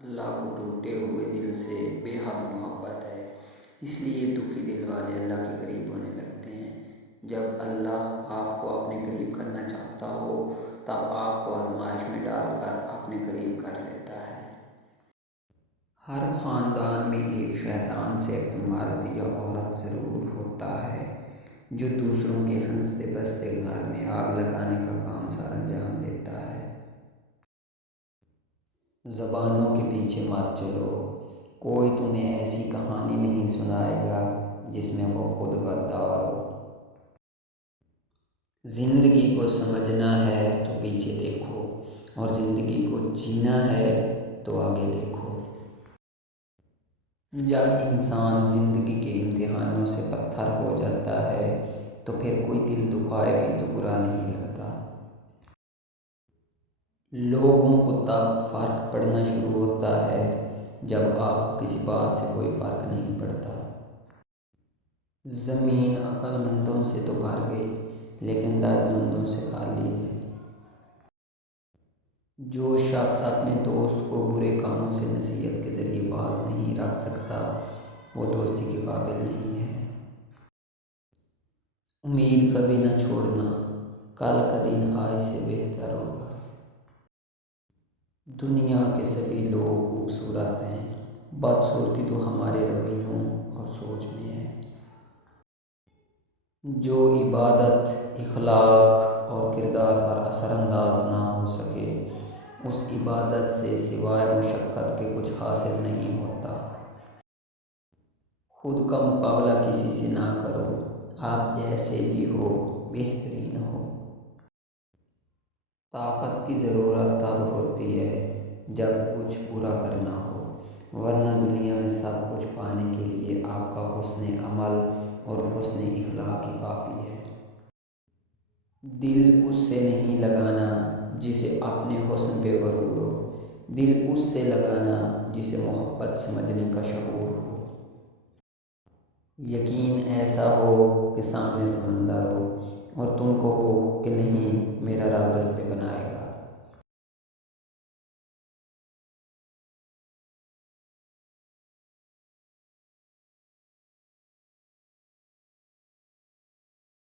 اللہ کو ٹوٹے ہوئے دل سے بے حد محبت ہے، اس لیے دکھی دل والے اللہ کے قریب ہونے لگتے ہیں۔ جب اللہ آپ کو اپنے قریب کرنا چاہتا ہو تب آپ کو آزمائش میں ڈال کر اپنے قریب کر لیتا ہے۔ ہر خاندان میں ایک شیطان صفت مرد یا عورت ضرور ہوتا ہے جو دوسروں کے ہنستے بستے گھر میں آگ لگانے کا کام سر انجام دیتا ہے۔ زبانوں کے پیچھے مت چلو، کوئی تمہیں ایسی کہانی نہیں سنائے گا جس میں وہ خود غدار ہو۔ زندگی کو سمجھنا ہے تو پیچھے دیکھو، اور زندگی کو جینا ہے تو آگے دیکھو۔ جب انسان زندگی کے امتحانوں سے پتھر ہو جاتا ہے تو پھر کوئی دل دکھائے بھی تو برا نہیں لگتا۔ لوگوں کو تب فرق پڑنا شروع ہوتا ہے جب آپ کو کسی بات سے کوئی فرق نہیں پڑتا۔ زمین عقل مندوں سے تو بھر گئی لیکن درد مندوں سے خالی ہے۔ جو شخص اپنے دوست کو برے کاموں سے نصیحت کے ذریعے باز نہیں رکھ سکتا وہ دوستی کے قابل نہیں ہے۔ امید کبھی نہ چھوڑنا، کل کا دن آج سے بہتر ہوگا۔ دنیا کے سبھی لوگ خوبصورت ہیں، بدصورتی تو ہمارے رویوں اور سوچ میں ہے۔ جو عبادت، اخلاق اور کردار پر اثر انداز نہ ہو سکے اس عبادت سے سوائے مشقت کے کچھ حاصل نہیں ہوتا۔ خود کا مقابلہ کسی سے نہ کرو، آپ جیسے بھی ہو بہترین ہو۔ طاقت کی ضرورت تب ہوتی ہے جب کچھ برا کرنا ہو، ورنہ دنیا میں سب کچھ پانے کے لیے آپ کا حسن عمل اور حسن اخلاق ہی کافی ہے۔ دل اس سے نہیں لگانا جسے اپنے حسن پہ غرور ہو، دل اس سے لگانا جسے محبت سمجھنے کا شعور ہو۔ یقین ایسا ہو کہ سامنے سمندر ہو اور تم کو ہو کہ نہیں میرا رب رستے بنائے گا۔